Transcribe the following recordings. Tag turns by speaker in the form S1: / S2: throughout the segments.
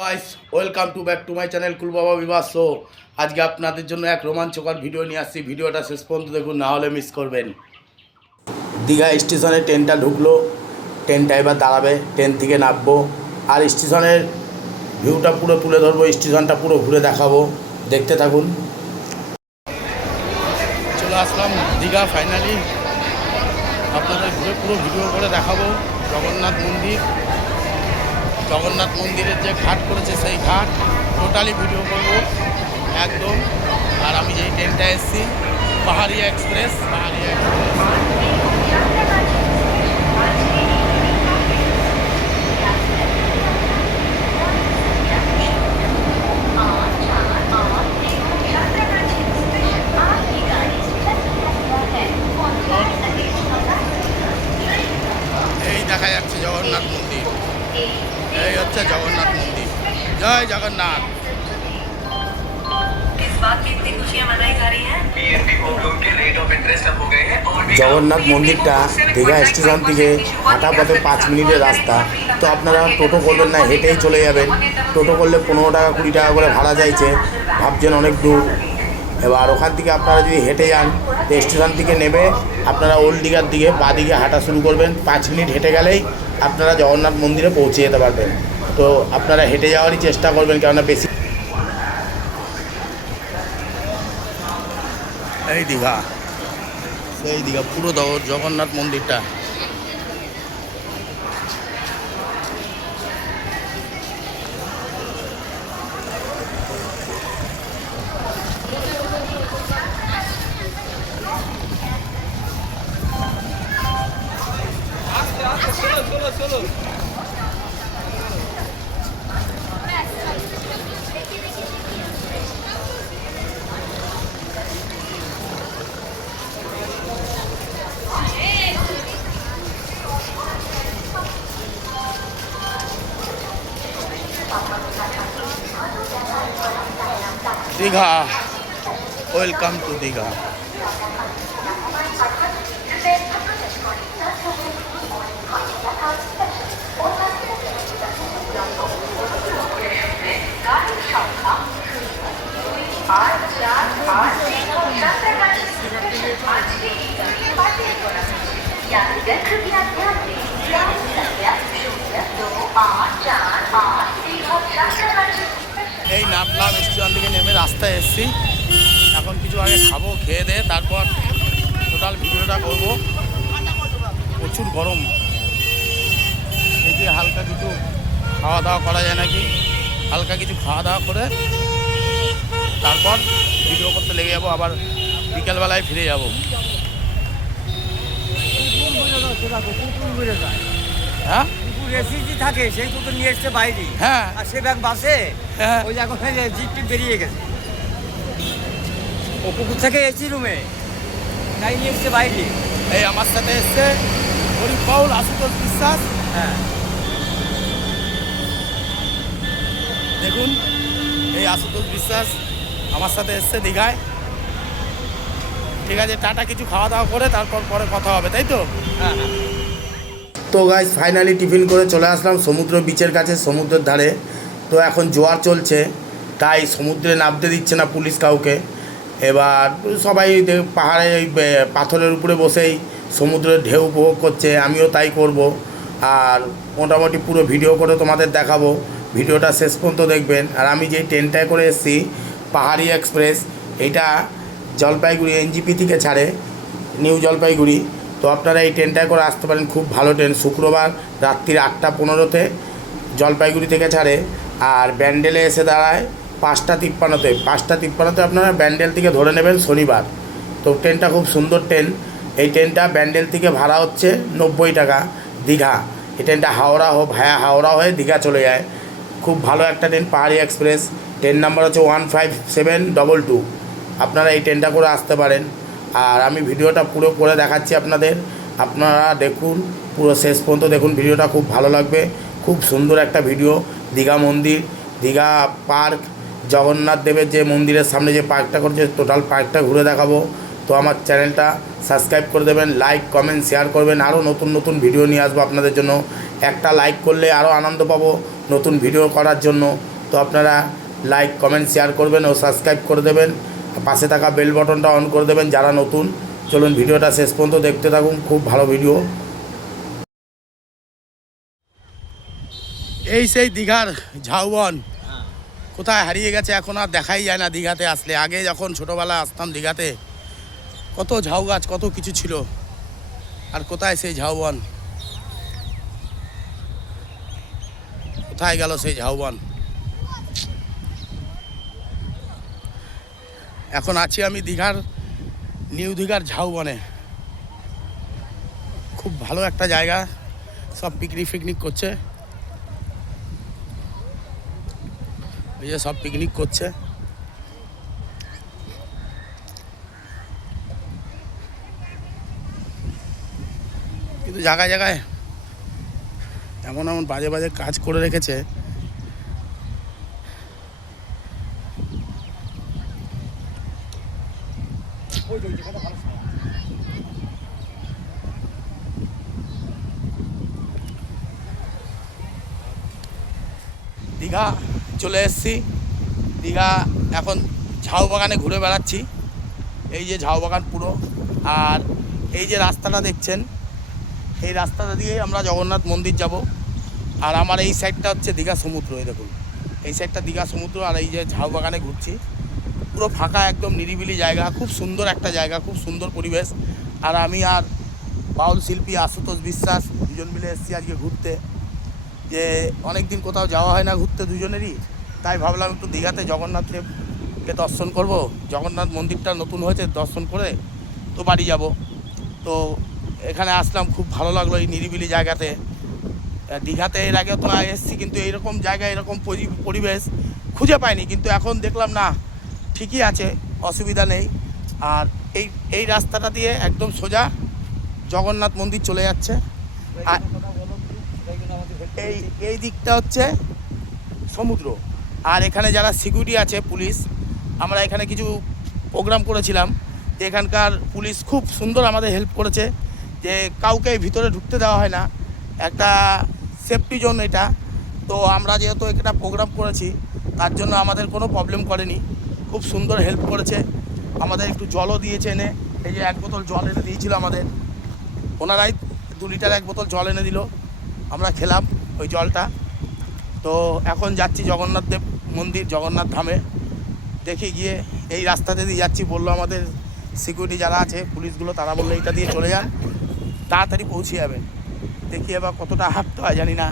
S1: Guys welcome to back to my channel কুলবাবা বিবাহ show আজকে আপনাদের জন্য এক রোমাঞ্চকর ভিডিও নিয়ে আসছি। ভিডিওটা শেষ পর্যন্ত দেখুন, না হলে মিস করবেন। দীঘা স্টেশনে ট্রেনটা ঢুকলো ট্রেনটা এবার দাঁড়াবে ট্রেন থেকে নামবো। আর স্টেশনের ভিউটা পুরো তুলে ধরবো, স্টেশনটা পুরো ঘুরে দেখাবো। দেখতে থাকুন। চলে আসলাম দীঘা ফাইনালি আপনাদের ঘুরে পুরো ভিডিও করে দেখাবো। জগন্নাথ মন্দির। জগন্নাথ মন্দিরের যে ঘাট করেছে, সেই ঘাট টোটালি ভিডিও করব, একদম। আর আমি যেই ট্রেনটা এসেছি, পাহাড়িয়া এক্সপ্রেস পাহাড়িয়া এক্সপ্রেস মন্দিরটা, দীঘা স্টেশন থেকে হাঁটা পথে পাঁচ মিনিটের রাস্তা। তো আপনারা টোটো করবেন না, হেঁটেই চলে যাবেন। টোটো করলে পনেরো টাকা, কুড়ি টাকা করে ভাড়া চাইছে ভাবছেন অনেক দূর। এবার ওখান থেকে আপনারা যদি হেঁটে যান, তো স্টেশন থেকে নেবে আপনারা ওল্ড দিঘার দিকে, বা দিকে হাঁটা শুরু করবেন। পাঁচ মিনিট হেঁটে গেলেই আপনারা জগন্নাথ মন্দিরে পৌঁছে যেতে পারবেন। তো আপনারা হেঁটে যাওয়ারই চেষ্টা করবেন, কেননা বেশি এই দীঘা। সেই দিঘা পুরো জগন্নাথ মন্দিরটা। দীঘা। Welcome to Digha. এই নামলাম স্টেশন থেকে নেমে রাস্তায় এসেছি। এখন কিছু আগে খাব খেয়ে দিয়ে তারপর টোটাল ভিডিওটা করব। প্রচুর গরম। দেখি হালকা কিছু খাওয়া দাওয়া করা যায় নাকি? হালকা কিছু খাওয়া দাওয়া করে তারপর ভিডিও করতে লেগে যাব আবার বিকেলবেলায় ফিরে যাব। হ্যাঁ?
S2: থাকে সেই তো নিয়ে এসছে বাইরে।
S1: হ্যাঁ।
S2: আর সে ব্যাগ বাসে?
S1: হ্যাঁ।
S2: ওই এখন জিপ টিপ বেরিয়ে গেছে। ও পুকুর থেকে এসি রুমে? তাই নিয়ে এসছে বাইরে।
S1: এই আমার সাথে এসছে হরিপ পাউল আশুতোষ বিশ্বাস।
S2: হ্যাঁ।
S1: দেখুন এই আশুতোষ বিশ্বাস আমার সাথে এসছে দীঘায়। ঠিক আছে টাটা কিছু খাওয়া দাওয়া করে তারপর পরে কথা হবে তাই তো?
S2: হ্যাঁ হ্যাঁ।
S1: তো গাইজ ফাইনালি টিফিন করে চলে আসলাম সমুদ্র বিচের কাছে সমুদ্রের ধারে। তো এখন জোয়ার চলছে, তাই সমুদ্রে নামতে দিচ্ছে না পুলিশ কাউকে। এবার সবাই পাহাড়ে পাথরের উপরে বসেই সমুদ্রের ঢেউ উপভোগ করছে, আমিও তাই করব। আর মোটামুটি পুরো ভিডিও করে তোমাদের দেখাবো। ভিডিওটা শেষ পর্যন্ত দেখবেন। আর আমি যেই ট্রেনটায় করে এসেছি, পাহাড়ি এক্সপ্রেস, এটা জলপাইগুড়ি, এনজিপি থেকে ছাড়ে, নিউ জলপাইগুড়ি। তো আপনারা এই ট্রেনটায় করে আসতে পারেন, খুব ভালো ট্রেন। শুক্রবার রাত্রির আটটা পনেরোতে জলপাইগুড়ি থেকে ছাড়ে। আর ব্যান্ডেলে এসে দাঁড়ায় পাঁচটা তিপ্পান্নতে। পাঁচটা তিপ্পান্নতে আপনারা ব্যান্ডেল থেকে ধরে নেবেন শনিবার। তো ট্রেনটা খুব সুন্দর ট্রেন। এই ট্রেনটা ব্যান্ডেল থেকে ভাড়া হচ্ছে নব্বই টাকা দীঘা। এই ট্রেনটা হাওড়া হো, ভায়া হাওড়া হয়ে দীঘা চলে যায়। খুব ভালো একটা train, Pahari express. Train number হচ্ছে one five seven double two. আপনারা এই ট্রেনটা করে আসতে পারেন। আর আমি ভিডিওটা পুরো করে দেখাচ্ছি আপনাদের। আপনারা দেখুন, পুরো শেষ পর্যন্ত দেখুন, ভিডিওটা খুব ভালো লাগবে। খুব সুন্দর একটা ভিডিও। দীঘা মন্দির, দীঘা পার্ক, জগন্নাথ দেবের যে মন্দিরের সামনে যে পার্কটা করছে টোটাল পার্কটা ঘুরে দেখাবো। তো আমার চ্যানেলটা সাবস্ক্রাইব করে দেবেন লাইক কমেন্ট শেয়ার করবেন। আরও নতুন নতুন ভিডিও নিয়ে আসব আপনাদের জন্য। একটা লাইক করলে আরও আনন্দ পাবো নতুন ভিডিও করার জন্য। তো আপনারা লাইক কমেন্ট শেয়ার করবেন ও সাবস্ক্রাইব করে দেবেন। পাশে থাকা বেল বটনটা অন করে দেবেন যারা নতুন। চলুন ভিডিওটা শেষ পর্যন্ত দেখতে থাকুন। খুব ভালো ভিডিও এই সেই দীঘার ঝাউবন। কোথায় হারিয়ে গেছে এখন আর দেখাই যায় না দীঘাতে আসলে। আগে যখন ছোটোবেলায় আসতাম দীঘাতে, কত ঝাউ গাছ, কত কিছু ছিল। আর কোথায় সেই ঝাউবন? কোথায় গেল সেই ঝাউবন? এখন আছি আমি দীঘার, নিউ দীঘার ঝাউবনে। খুব ভালো একটা জায়গা। সব পিকনিক ফিকনিক করছে। এই যে সব পিকনিক করছে। কিন্তু জায়গায় জায়গায় এমন এমন বাজে বাজে কাজ করে রেখেছে। দীঘা। চলে এসেছি। দীঘা, এখন ঝাউ বাগানে ঘুরে বেড়াচ্ছি। এই যে ঝাউ বাগান পুরো। আর এই যে রাস্তাটা দেখছেন, এই রাস্তাটা দিয়ে আমরা জগন্নাথ মন্দির যাব। আর আমার এই সাইডটা হচ্ছে দীঘা সমুদ্র, এই দেখুন। এই সাইডটা দীঘা সমুদ্র আর এই যে ঝাউ বাগানে ঘুরছি। পুরো ফাঁকা, একদম নিরিবিলি জায়গা, খুব সুন্দর একটা জায়গা, খুব সুন্দর পরিবেশ। আর আমি আর বাউল শিল্পী আশুতোষ বিশ্বাস দুজন মিলে এসেছি আজকে ঘুরতে। যে অনেক দিন কোথাও যাওয়া হয় না ঘুরতে দুজনেরই, তাই ভাবলাম একটু দীঘাতে জগন্নাথ দেবকে দর্শন করব। জগন্নাথ মন্দিরটা নতুন হয়েছে, দর্শন করে তো বাড়ি যাব। তো এখানে আসলাম, খুব ভালো লাগল এই নিরিবিলি জায়গাতে। দীঘাতে এর আগে তো এসেছি, কিন্তু এইরকম জায়গা এরকম পরি- পরিবেশ খুঁজে পাইনি। কিন্তু এখন দেখলাম, না, ঠিকই আছে, অসুবিধা নেই। আর এই এই রাস্তাটা দিয়ে একদম সোজা জগন্নাথ মন্দির চলে যাচ্ছে। আর এই এই দিকটা হচ্ছে সমুদ্র। আর এখানে যারা সিকিউরিটি আছে, পুলিশ, আমরা এখানে কিছু প্রোগ্রাম করেছিলাম। যে এখানকার পুলিশ খুব সুন্দর আমাদের হেল্প করেছে। যে কাউকে ভিতরে ঢুকতে দেওয়া হয় না। একটা সেফটি জোন এটা। তো আমরা যেহেতু একটা প্রোগ্রাম করেছি, তার জন্য আমাদের কোনো প্রবলেম করেনি। খুব সুন্দর হেল্প করেছে। আমাদের একটু জলও দিয়েছে এনে। এই যে এক বোতল জল এনে দিয়েছিল আমাদের। ওনারাই দু লিটার এক বোতল জল এনে দিল। আমরা খেলাম। ওই জলটা। তো এখন যাচ্ছি জগন্নাথ দেব মন্দির, জগন্নাথ ধামে। দেখি গিয়ে এই রাস্তাতে দিয়ে যাচ্ছি, বলল আমাদের সিকিউরিটি যারা আছে, পুলিশগুলো, তারা বলল এইটা দিয়ে চলে যান। তাড়াতাড়ি পৌঁছে যাবেন দেখি এবার কতটা হাঁটতে হয়, জানি না।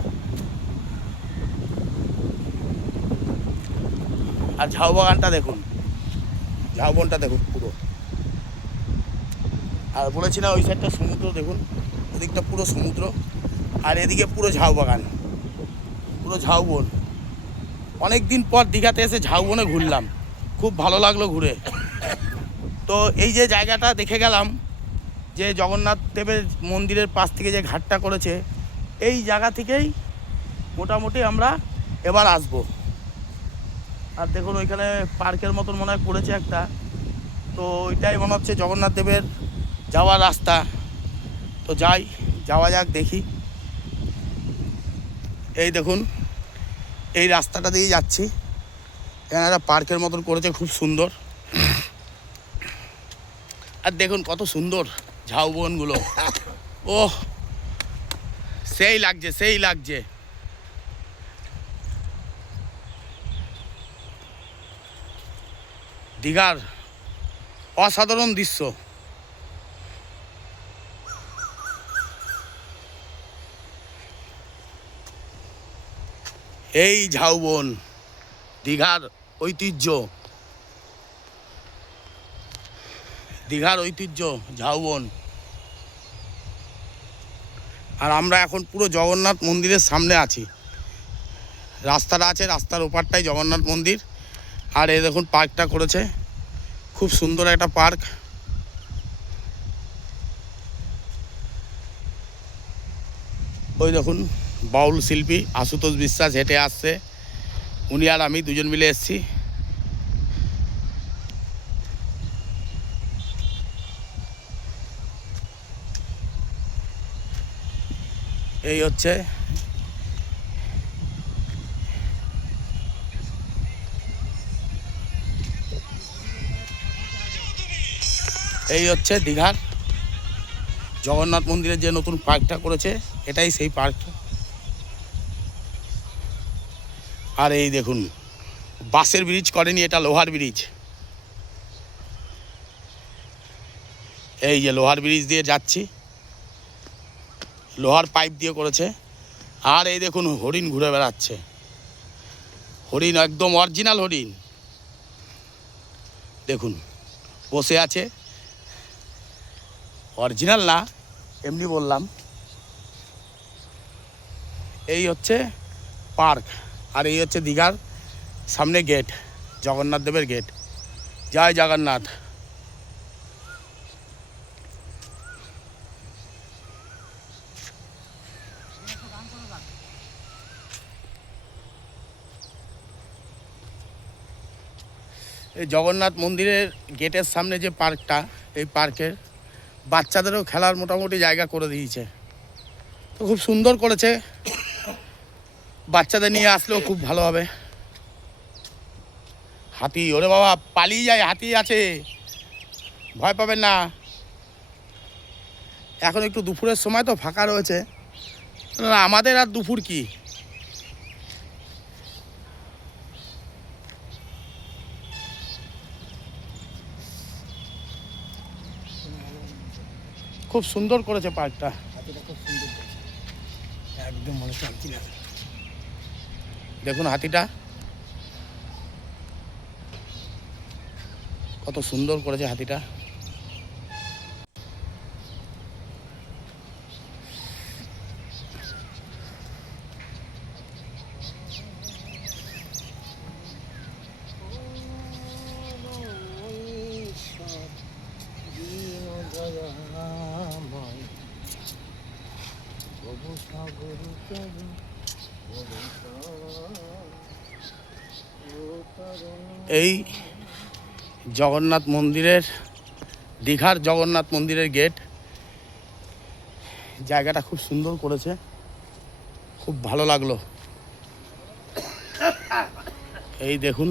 S1: আর ঝাউ বাগানটা দেখুন। ঝাউ বনটা দেখুন পুরো। আর বলেছিলাম ওই সাইডটা সমুদ্র দেখুন। ওদিকটা পুরো সমুদ্র। আর এদিকে পুরো ঝাউ বাগান। পুরো ঝাউবন। অনেক দিন পর দীঘাতে এসে ঝাউবনে ঘুরলাম। খুব ভালো লাগল ঘুরে। তো এই যে জায়গাটা দেখে গেলাম, যে জগন্নাথ দেবের মন্দিরের পাশ থেকে যে ঘাটটা করেছে, এই জায়গা থেকেই মোটামুটি আমরা এবার আসব। আর দেখুন, ওইখানে পার্কের মতন মনে হয় করেছে একটা। তো ওইটাই মনে হচ্ছে জগন্নাথ দেবের যাওয়ার রাস্তা। তো যাই, যাওয়া যাক, দেখি। এই দেখুন এই রাস্তাটা দিয়ে যাচ্ছি। এখানে একটা পার্কের মতন করেছে খুব সুন্দর। আর দেখুন কত সুন্দর ঝাউবনগুলো ও সেই লাগছে সেই লাগছে। দীঘার অসাধারণ দৃশ্য। এই ঝাউবন, দীঘার ঐতিহ্য। দীঘার ঐতিহ্য, ঝাউবন। আর আমরা এখন পুরো জগন্নাথ মন্দিরের সামনে আছি। রাস্তাটা আছে, রাস্তার ওপারটাই জগন্নাথ মন্দির। আর এই দেখুন, পার্কটা করেছে। খুব সুন্দর একটা পার্ক। ওই দেখুন বাউল শিল্পী আশুতোষ বিশ্বাস হেঁটে আসছে। উনি আর আমি দুজন মিলে এসছি। এই হচ্ছে এই হচ্ছে দীঘার জগন্নাথ মন্দিরের যে নতুন পার্কটা করেছে, এটাই সেই পার্কটা আর এই দেখুন বাসের ব্রিজ করেনি, এটা লোহার ব্রিজ এই যে লোহার ব্রিজ দিয়ে যাচ্ছি। লোহার পাইপ দিয়ে করেছে। আর এই দেখুন, হরিণ ঘুরে বেড়াচ্ছে। হরিণ একদম অরিজিনাল হরিণ। দেখুন, বসে আছে। অরিজিনাল না, এমনি বললাম। এই হচ্ছে পার্ক আর এই হচ্ছে দীঘার সামনে গেট জগন্নাথ দেবের গেট জয় জগন্নাথ। এই জগন্নাথ মন্দিরের গেটের সামনে যে পার্কটা এই পার্কের বাচ্চাদেরও খেলার মোটামুটি জায়গা করে দিয়েছে। তো খুব সুন্দর করেছে। বাচ্চাদের নিয়ে আসলেও খুব ভালো হবে। হাতি, ওরে বাবা, পালিয়ে যায়, হাতি আছে। ভয় পাবেন না। এখন একটু দুপুরের সময় তো ফাঁকা রয়েছে। না আমাদের আর দুপুর কি? খুব সুন্দর করেছে পার্কটা।
S3: একদম মনে শান্তি না।
S1: দেখুন হাতিটা। কত সুন্দর করেছে হাতিটা। এই জগন্নাথ মন্দিরের, দীঘার জগন্নাথ মন্দিরের গেট জায়গাটা খুব সুন্দর করেছে, খুব ভালো লাগল। এই দেখুন,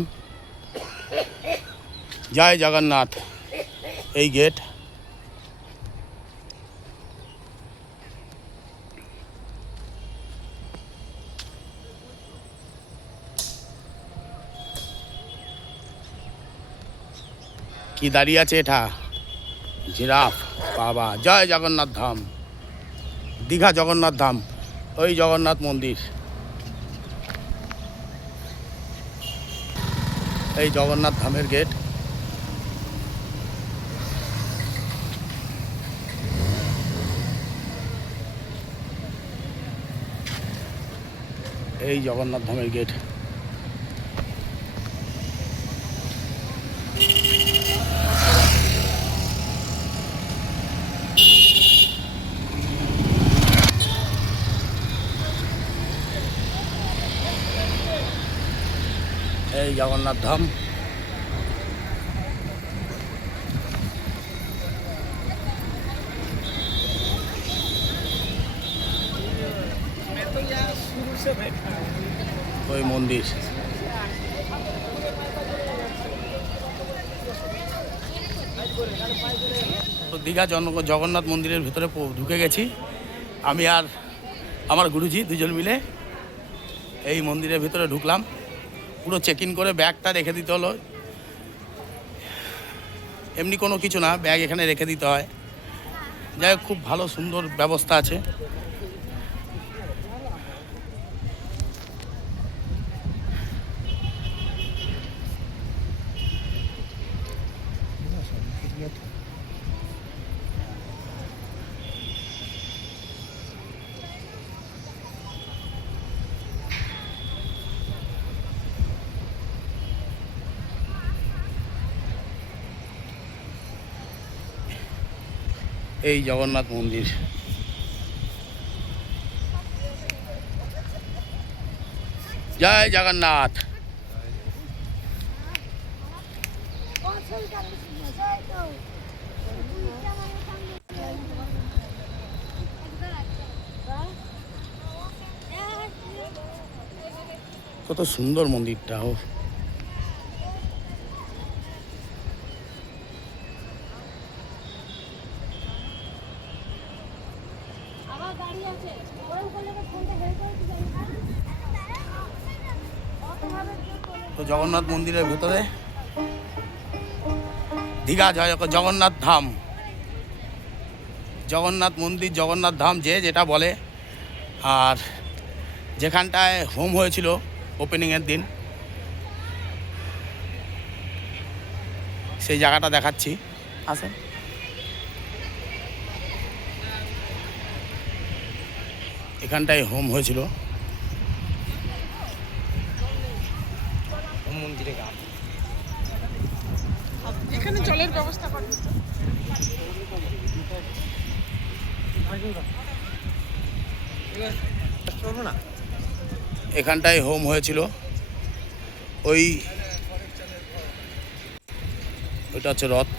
S1: জয় জগন্নাথ, এই গেট কি দাঁড়িয়ে আছে এটা? জিরাফ, বাবা। জয় জগন্নাথ ধাম। দীঘা জগন্নাথ ধাম, ওই জগন্নাথ মন্দির। এই জগন্নাথ ধামের গেট। এই জগন্নাথ ধামের গেট। জগন্নাথ ধাম। ওই মন্দির। দীঘা জন- জগন্নাথ মন্দিরের ভিতরে ঢুকে গেছি। আমি আর আমার গুরুজি দুজন মিলে এই মন্দিরের ভিতরে ঢুকলাম। পুরো চেক ইন করে ব্যাগটা রেখে দিতে হলো। এমনি কোনো কিছু না, ব্যাগ এখানে রেখে দিতে হয়। যাই খুব ভালো, সুন্দর ব্যবস্থা আছে। এই জগন্নাথ মন্দির। জয় জগন্নাথ। কত সুন্দর মন্দিরটা ও। তো জগন্নাথ মন্দিরের ভেতরে। দীঘা জগন্নাথ ধাম। জগন্নাথ মন্দির, জগন্নাথ ধাম যে যেটা বলে। আর যেখানটায় হোম হয়েছিল ওপেনিংয়ের দিন। সেই জায়গাটা দেখাচ্ছি। আসেন। এখানটায় হোম হয়েছিল।
S2: মন্দিরে গান
S3: এখানে জলের ব্যবস্থা করে
S2: না
S1: এখানটায় হোম হয়েছিল। ওই ওইটা হচ্ছে রথ।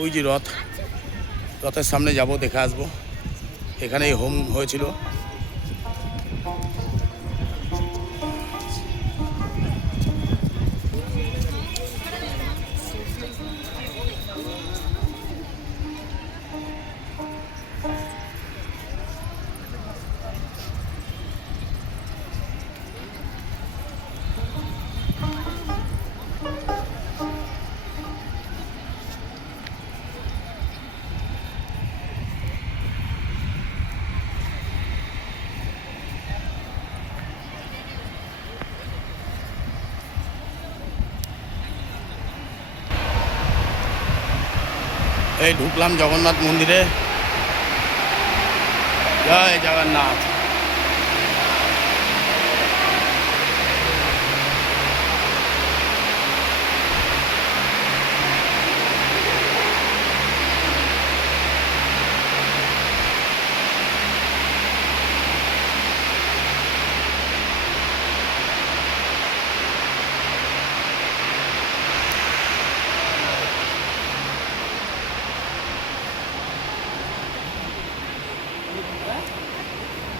S1: ওই যে রথ রথের সামনে যাব দেখে আসব। এখানেই হোম হয়েছিল। এই ঢুকলাম জগন্নাথ মন্দিরে। জয় জগন্নাথ।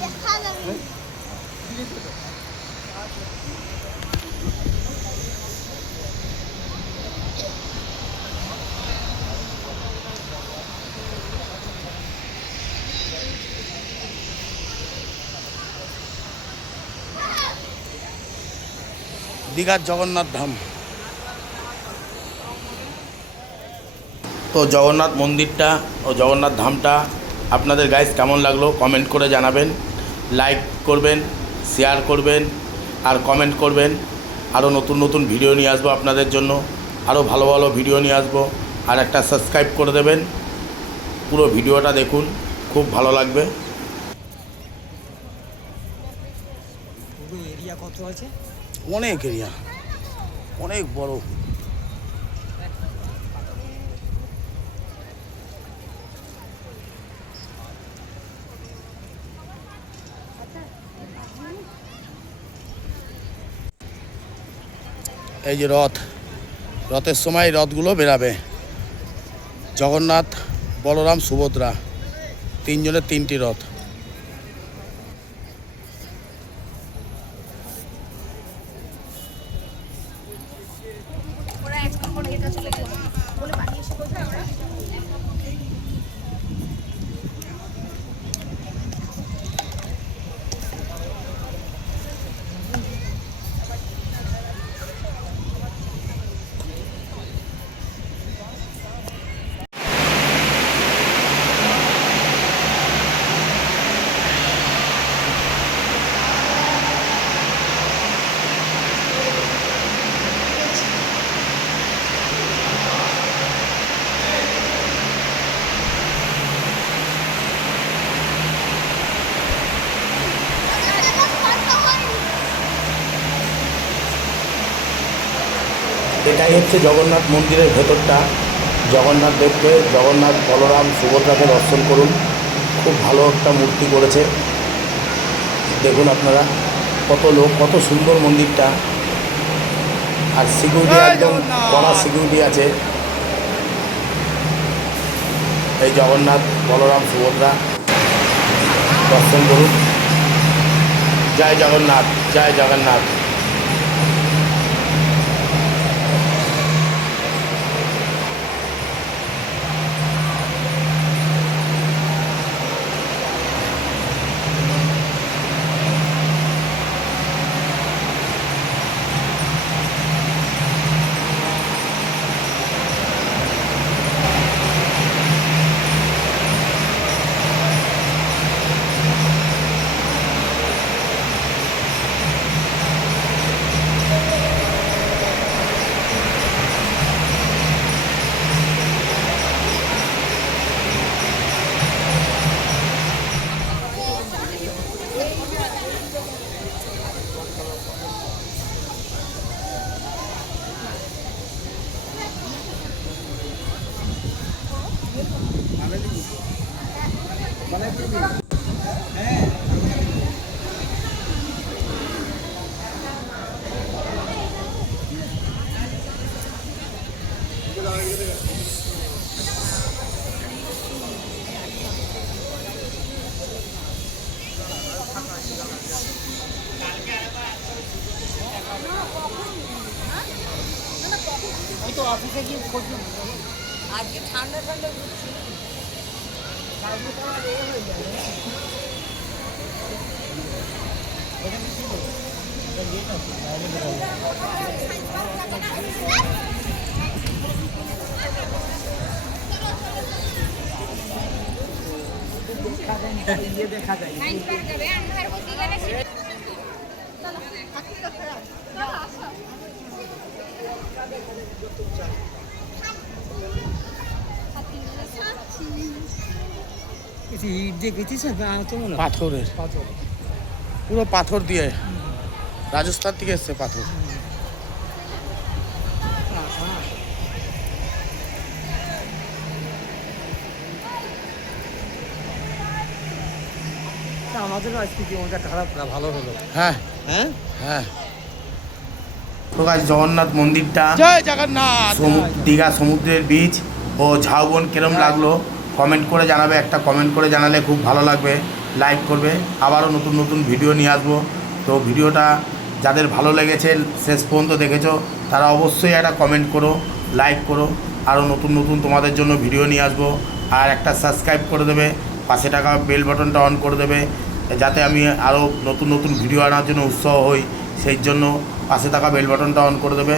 S4: দেখা যাবে
S1: দীঘার জগন্নাথ ধাম। তো জগন্নাথ মন্দিরটা ও জগন্নাথ ধামটা আপনাদের গাইজ কেমন লাগল কমেন্ট করে জানাবেন। লাইক করবেন শেয়ার করবেন, আর কমেন্ট করবেন। আরও নতুন নতুন ভিডিও নিয়ে আসব আপনাদের জন্য। আরও ভালো ভালো ভিডিও নিয়ে আসব। আর একটা সাবস্ক্রাইব করে দেবেন। পুরো ভিডিওটা দেখুন, খুব ভালো লাগবে।
S2: কত আছে?
S1: অনেক এরিয়া, অনেক বড়। এই যে রথ, রথের সময় রথগুলো বেরাবে। জগন্নাথ, বলরাম, সুভদ্রা, তিনজনের তিনটি রথ। হচ্ছে জগন্নাথ মন্দিরের ভেতরটা। জগন্নাথ দেবকে জগন্নাথ বলরাম সুভদ্রাকে দর্শন করুন। খুব ভালো একটা মূর্তি করেছে। দেখুন আপনারা কত লোক কত সুন্দর মন্দিরটা। আর সিকিউরিটি একদম কড়া সিকিউরিটি আছে। এই জগন্নাথ বলরাম সুভদ্রা দর্শন করুন। জয় জগন্নাথ জয় জগন্নাথ।
S4: ঠান্ডা ঠান্ডা ঘুরছি। কালকে তো আমার এ হয়ে যাবে
S2: ইট দিয়ে গেছিস তো মনে
S1: পাথরের। পুরো পাথর দিয়ে। রাজস্থান থেকে এসছে পাথর।
S2: আমাদেরও আজকে জীবনটা খারাপ না ভালো হলো?
S1: হ্যাঁ।
S2: হ্যাঁ?
S1: হ্যাঁ। জগন্নাথ মন্দিরটা
S2: জয় জগন্নাথ!
S1: দীঘা সমুদ্রের বীচ ও ঝাউবন কিরম লাগল? কমেন্ট করে জানাবে একটা কমেন্ট করে জানালে খুব ভালো লাগবে লাইক করবে। আবারও নতুন নতুন ভিডিও নিয়ে আসব। তো ভিডিওটা যাদের ভালো লেগেছে শেষ পর্যন্ত দেখেছ তারা অবশ্যই একটা কমেন্ট করো লাইক করো। আরও নতুন নতুন তোমাদের জন্য ভিডিও নিয়ে আসব। আর একটা সাবস্ক্রাইব করে দেবে পাশে টাকা বেল বাটনটা অন করে দেবে যাতে আমি আরও নতুন নতুন ভিডিও আনার জন্য উৎসাহ হই। সেই জন্য পাশে থাকা বেল বাটনটা অন করে দেবে।